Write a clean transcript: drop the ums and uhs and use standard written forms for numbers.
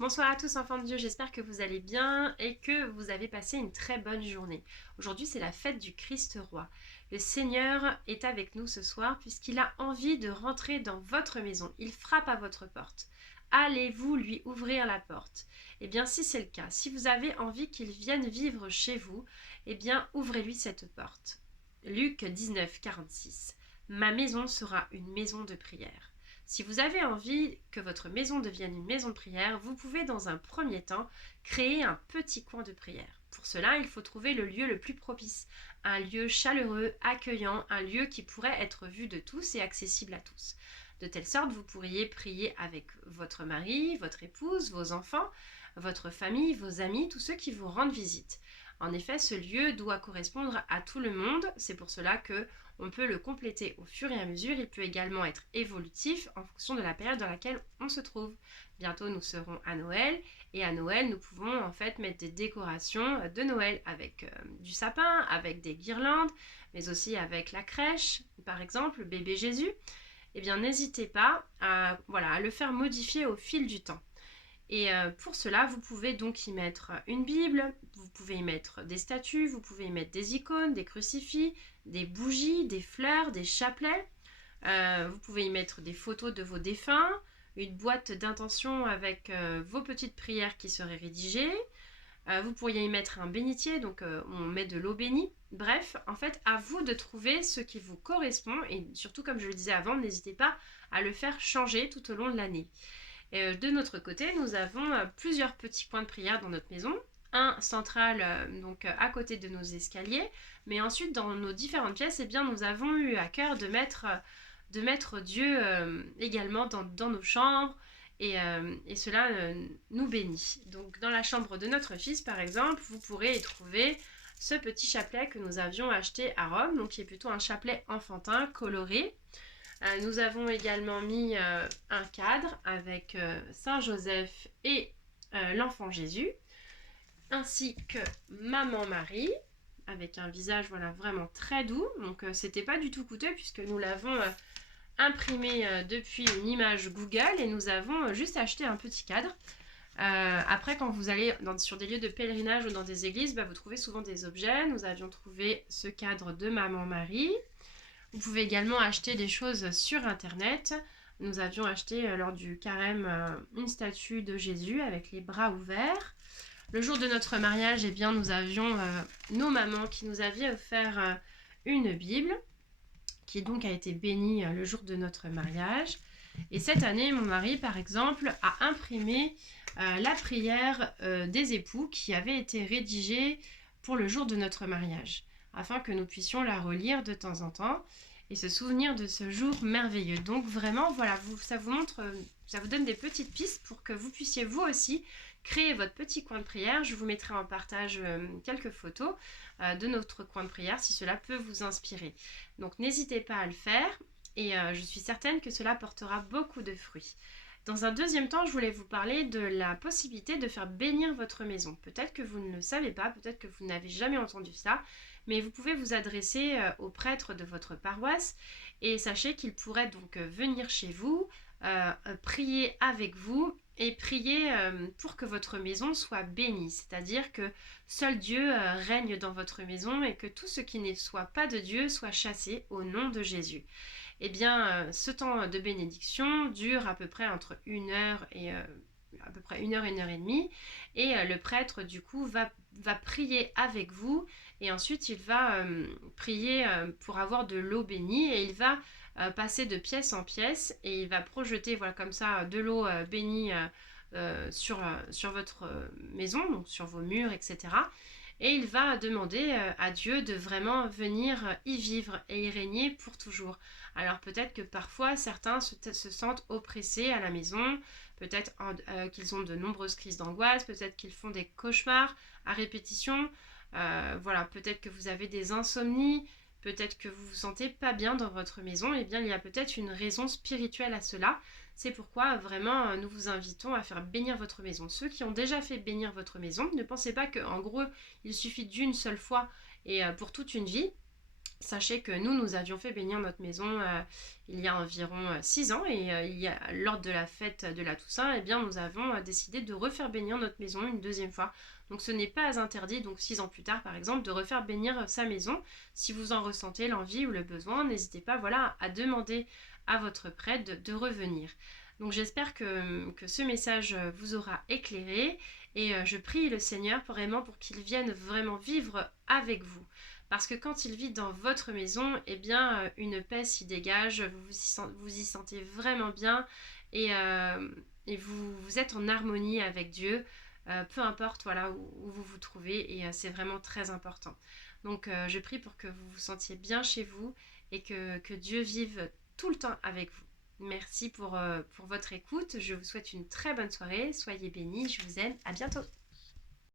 Bonsoir à tous enfants de Dieu, j'espère que vous allez bien et que vous avez passé une très bonne journée. Aujourd'hui c'est la fête du Christ roi. Le Seigneur est avec nous ce soir puisqu'il a envie de rentrer dans votre maison. Il frappe à votre porte. Allez-vous lui ouvrir la porte? Eh bien si c'est le cas, si vous avez envie qu'il vienne vivre chez vous, eh bien ouvrez-lui cette porte. Luc 19, 46. Ma maison sera une maison de prière. Si vous avez envie que votre maison devienne une maison de prière, vous pouvez dans un premier temps créer un petit coin de prière. Pour cela, il faut trouver le lieu le plus propice, un lieu chaleureux, accueillant, un lieu qui pourrait être vu de tous et accessible à tous. De telle sorte, vous pourriez prier avec votre mari, votre épouse, vos enfants, votre famille, vos amis, tous ceux qui vous rendent visite. En effet, ce lieu doit correspondre à tout le monde. C'est pour cela que on peut le compléter au fur et à mesure. Il peut également être évolutif en fonction de la période dans laquelle on se trouve. Bientôt, nous serons à Noël. Et à Noël, nous pouvons en fait mettre des décorations de Noël avec du sapin, avec des guirlandes, mais aussi avec la crèche, par exemple, le bébé Jésus. Eh bien, n'hésitez pas à le faire modifier au fil du temps. Et pour cela, vous pouvez donc y mettre une Bible, vous pouvez y mettre des statues, vous pouvez y mettre des icônes, des crucifix, des bougies, des fleurs, des chapelets. Vous pouvez y mettre des photos de vos défunts, une boîte d'intention avec vos petites prières qui seraient rédigées. Vous pourriez y mettre un bénitier, donc on met de l'eau bénie. Bref, en fait, à vous de trouver ce qui vous correspond et surtout, comme je le disais avant, n'hésitez pas à le faire changer tout au long de l'année. De notre côté, nous avons plusieurs petits points de prière dans notre maison. Un central à côté de nos escaliers, mais ensuite dans nos différentes pièces, nous avons eu à cœur de mettre Dieu également dans nos chambres et cela nous bénit. Donc dans la chambre de notre fils par exemple, vous pourrez y trouver ce petit chapelet que nous avions acheté à Rome, donc qui est plutôt un chapelet enfantin coloré. Nous avons également mis un cadre avec Saint Joseph et l'enfant Jésus, ainsi que Maman Marie, avec un visage vraiment très doux. Donc c'était pas du tout coûteux puisque nous l'avons imprimé depuis une image Google et nous avons juste acheté un petit cadre. Après, quand vous allez sur des lieux de pèlerinage ou dans des églises, vous trouvez souvent des objets. Nous avions trouvé ce cadre de Maman Marie. Vous pouvez également acheter des choses sur internet. Nous avions acheté lors du carême une statue de Jésus avec les bras ouverts. Le jour de notre mariage, nous avions nos mamans qui nous avaient offert une Bible qui donc a été bénie le jour de notre mariage. Et cette année, mon mari, par exemple, a imprimé la prière des époux qui avait été rédigée pour le jour de notre mariage, afin que nous puissions la relire de temps en temps et se souvenir de ce jour merveilleux. Donc vraiment, ça vous montre, ça vous donne des petites pistes pour que vous puissiez vous aussi créer votre petit coin de prière. Je vous mettrai en partage quelques photos de notre coin de prière si cela peut vous inspirer. Donc n'hésitez pas à le faire et je suis certaine que cela portera beaucoup de fruits. Dans un deuxième temps, je voulais vous parler de la possibilité de faire bénir votre maison. Peut-être que vous ne le savez pas, peut-être que vous n'avez jamais entendu ça, mais vous pouvez vous adresser au prêtre de votre paroisse et sachez qu'il pourrait donc venir chez vous, prier avec vous et prier pour que votre maison soit bénie. C'est-à-dire que seul Dieu règne dans votre maison et que tout ce qui ne soit pas de Dieu soit chassé au nom de Jésus. Eh bien, ce temps de bénédiction dure à peu près entre 1 heure et à peu près 1 heure et 1 heure et demie. Et le prêtre, du coup, va prier avec vous. Et ensuite, il va prier pour avoir de l'eau bénie. Et il va passer de pièce en pièce. Et il va projeter, comme ça, de l'eau bénie sur votre maison, donc sur vos murs, etc. Et il va demander à Dieu de vraiment venir y vivre et y régner pour toujours. Alors peut-être que parfois certains se sentent oppressés à la maison, peut-être qu'ils ont de nombreuses crises d'angoisse, peut-être qu'ils font des cauchemars à répétition, peut-être que vous avez des insomnies, peut-être que vous vous sentez pas bien dans votre maison. Eh bien il y a peut-être une raison spirituelle à cela. C'est pourquoi vraiment nous vous invitons à faire bénir votre maison. Ceux qui ont déjà fait bénir votre maison, ne pensez pas qu'en gros il suffit d'une seule fois et pour toute une vie. Sachez que nous avions fait bénir notre maison il y a environ 6 ans et lors de la fête de la Toussaint, eh bien, nous avons décidé de refaire bénir notre maison une deuxième fois. Donc ce n'est pas interdit, donc 6 ans plus tard par exemple, de refaire bénir sa maison. Si vous en ressentez l'envie ou le besoin, n'hésitez pas voilà, à demander à votre prêtre de revenir. Donc j'espère que ce message vous aura éclairé et je prie le Seigneur vraiment pour qu'il vienne vraiment vivre avec vous. Parce que quand il vit dans votre maison, eh bien, une paix s'y dégage, vous y sentez vraiment bien et, vous êtes en harmonie avec Dieu, peu importe voilà, où vous vous trouvez, et c'est vraiment très important. Donc, je prie pour que vous vous sentiez bien chez vous et que Dieu vive tout le temps avec vous. Merci pour votre écoute. Je vous souhaite une très bonne soirée. Soyez bénis. Je vous aime. À bientôt.